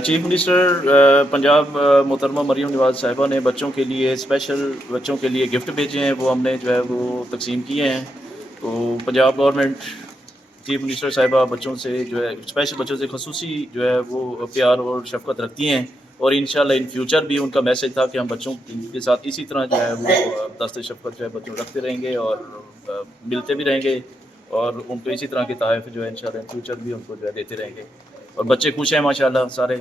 Chief minister Punjab मोहतरमा मरीम नवाज़ साहिबा ने बच्चों के लिए स्पेशल बच्चों के लिए गिफ्ट भेजे हैं, वो हमने जो है वो तकसीम किए हैं। तो पंजाब गवर्नमेंट चीफ मिनिस्टर साहिबा बच्चों से जो है स्पेशल बच्चों से खसूसी जो है वो प्यार और शफ़क़त रखती हैं, और इंशाल्लाह इन फ्यूचर भी उनका मैसेज था कि हम बच्चों के साथ इसी तरह जो है वो दस्त शफ़क़त जो है बच्चों रखते रहेंगे और मिलते भी रहेंगे, और उनको इसी तरह की तहफ़ जो है इंशाल्लाह इन फ्यूचर भी उनको जो है देते रहेंगे। और बच्चे खुश हैं माशाल्लाह सारे।